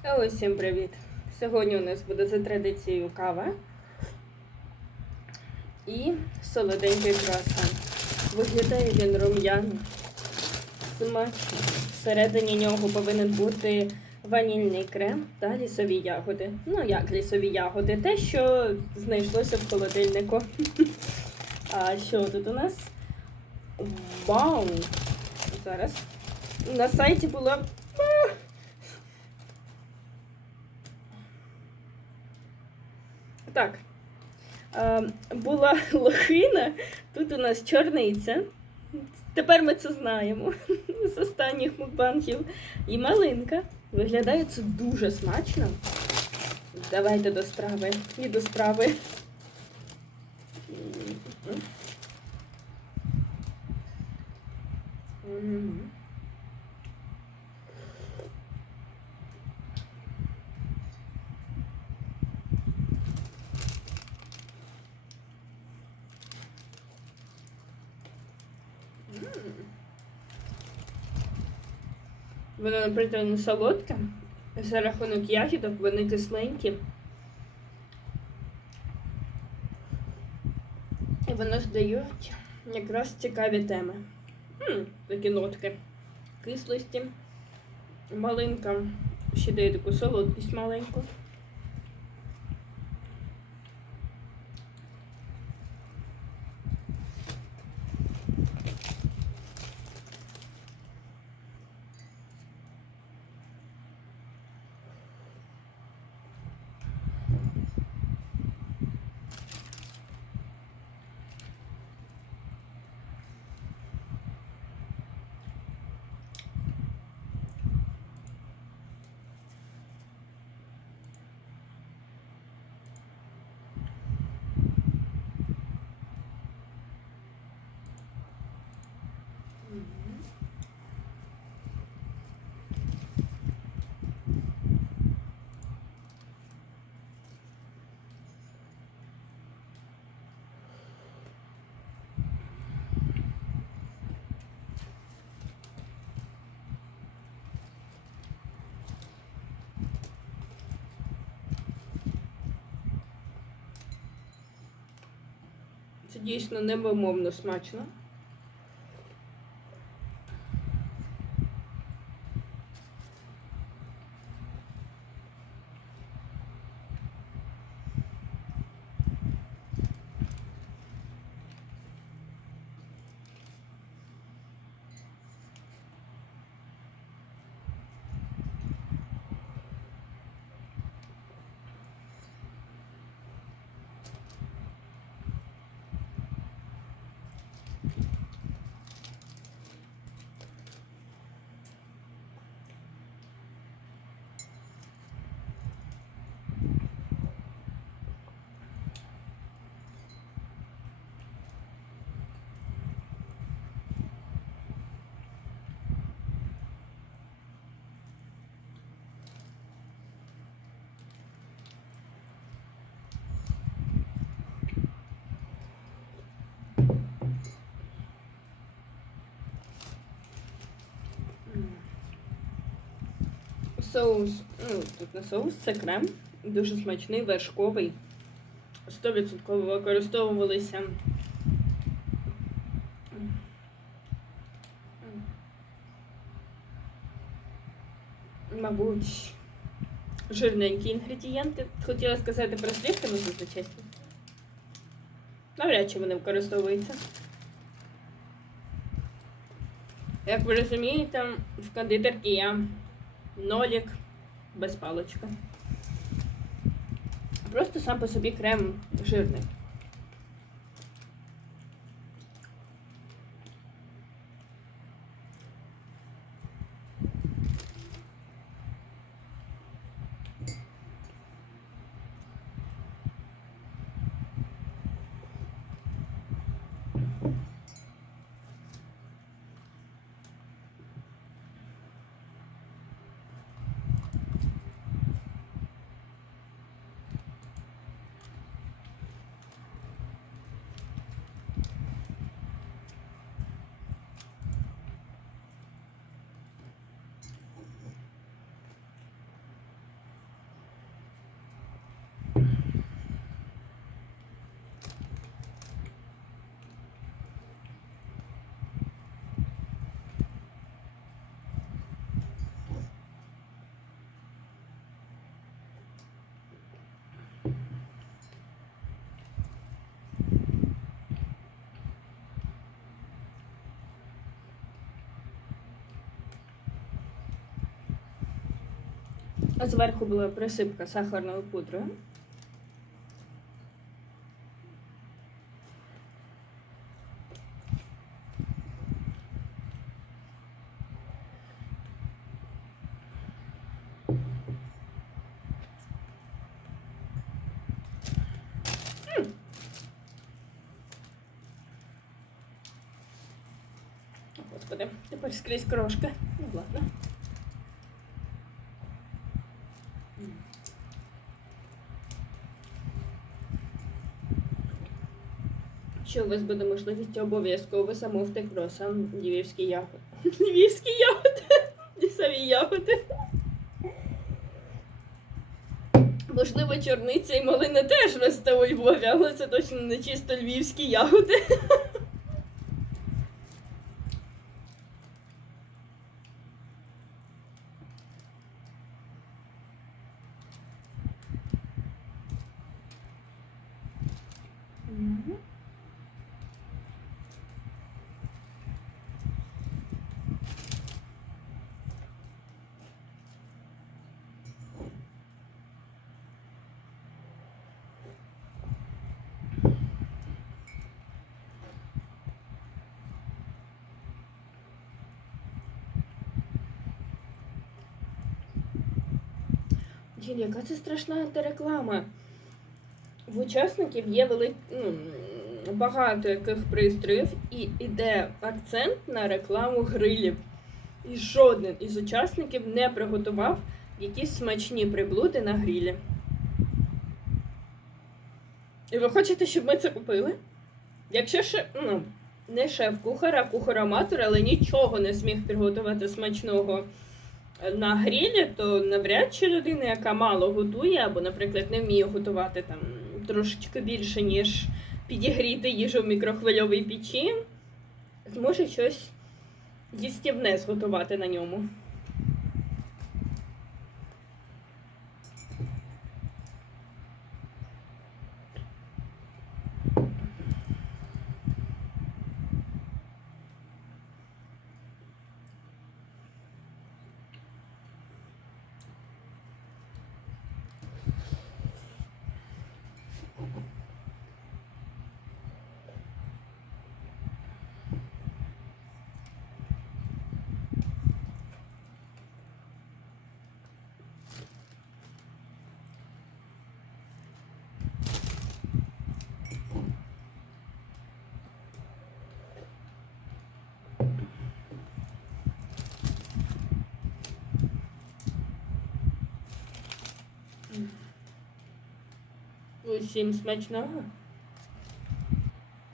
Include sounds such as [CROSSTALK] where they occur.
Усім привіт! Сьогодні у нас буде за традицією кава і солоденький круасан. Виглядає він рум'яно, смачно. Всередині нього повинен бути ванільний крем та лісові ягоди. Ну, як лісові ягоди? Те, що знайшлося в холодильнику. [LAUGHS] А що тут у нас? Вау! Зараз. На сайті було Так. Е, була [LAUGHS] лохина, тут у нас чорниця. Тепер ми це знаємо [LAUGHS] з останніх мукбангів. І малинка. Виглядає це дуже смачно. Давайте до справи. І до справи. Мгм. Воно, наприклад, не солодке. За рахунок ягідок вони кисленькі. І воно здають якраз цікаві теми. Хм, такі нотки. Кислості. Малинка ще дає таку солодкість маленьку. Це дійсно невимовно смачно. Соус, ну, тут не соус, це крем. Дуже смачний, вершковий. 100% використовувалися. Мабуть, жирненькі інгредієнти. Хотіла сказати про слівки, але це чесно. Навряд чи вони використовуються. Як ви розумієте, в кондитерці я нолік без паличка. Просто сам по собі крем жирний. А зверху була присипка сахарною пудрою. Господи, тепер скрізь крошка. Ну ладно. Що у вас буде можливість обов'язково замовити круасан львівські ягоди. [LAUGHS] Львівські ягоди. Лісові ягоди. Можливо, чорниця і малина теж росте у але це точно не чисто львівські ягоди. [LAUGHS] Блін, яка це страшна антиреклама. В учасників є велик... ну, багато яких пристроїв і йде акцент на рекламу грилів. І жоден із учасників не приготував якісь смачні приблуди на грилі. І ви хочете, щоб ми це купили? Якщо ще, ну, не шеф-кухар, а кухар-аматор, але нічого не зміг приготувати смачного на грілі, то навряд чи людина, яка мало готує, або, наприклад, не вміє готувати там трошечки більше, ніж підігріти їжу в мікрохвильовій печі, зможе щось їстівне зготувати на ньому. Усім смачного.